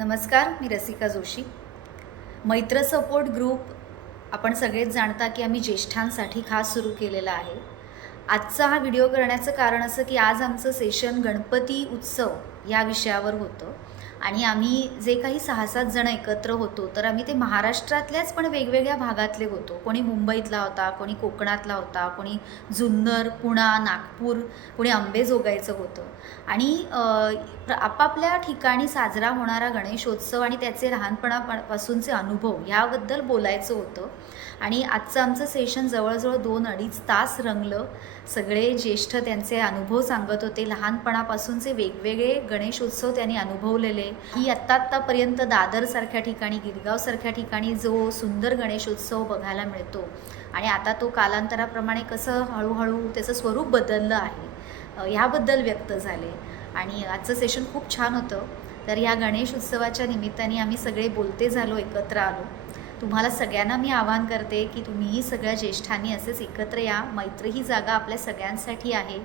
नमस्कार, मी रसिका जोशी। मैत्र support group आपण सगळेच जाणता की आम्ही ज्येष्ठांसाठी खास सुरू केलेला आहे। आजचा हा व्हिडिओ करण्याचं कारण असं की आज आमचं सेशन गणपती उत्सव या विषयावर होतं आणि आम्ही जे काही 6-7 जण एकत्र होतो तर आम्ही ते महाराष्ट्रातल्याच पण वेगवेगळ्या भागातले होतो। कोणी मुंबईतला होता, कोणी कोकणातला होता, कोणी जुन्नर, पुणा, नागपूर, कोणी अंबेजोगाईचं होतं आणि आपापल्या ठिकाणी साजरा होणारा गणेशोत्सव आणि त्याचे लहानपणापासूनचे अनुभव याबद्दल बोलायचं होतं। आणि आजचं आमचं सेशन जवळजवळ 2-2.5 तास रंगलं। सगळे ज्येष्ठ त्यांचे अनुभव सांगत होते, लहानपणापासूनचे वेगवेगळे गणेशोत्सव त्यांनी अनुभवलेले की आत्तापर्यंत दादरसारख्या ठिकाणी, गिरगावसारख्या ठिकाणी जो सुंदर गणेशोत्सव बघायला मिळतो आणि आता तो कालांतराप्रमाणे कसं हळूहळू त्याचं स्वरूप बदललं आहे याबद्दल व्यक्त झाले। आणि आजचं सेशन खूप छान होतं। तर या गणेश उत्सवाच्या निमित्ताने आम्ही सगळे बोलते झालो, एकत्र आलो। तुम्हाला सगळ्यांना मी आवाहन करते की तुम्हीही सगळ्या ज्येष्ठांनी असेच एकत्र या। मैत्र ही जागा आपल्या सगळ्यांसाठी आहे।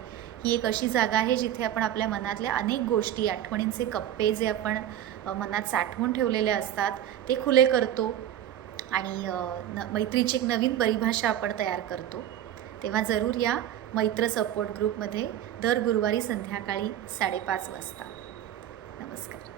ही एक अशी जागा आहे जिथे आपण आपल्या मनातल्या अनेक गोष्टी, आठवणींचे कप्पे जे आपण मनात साठवून ठेवलेले असतात ते खुले करतो आणि मैत्रीची एक नवीन परिभाषा आपण तयार करतो। तेव्हा जरूर या मैत्र सपोर्ट ग्रुपमध्ये दर गुरुवारी संध्याकाळी 5:30 वाजता। नमस्कार।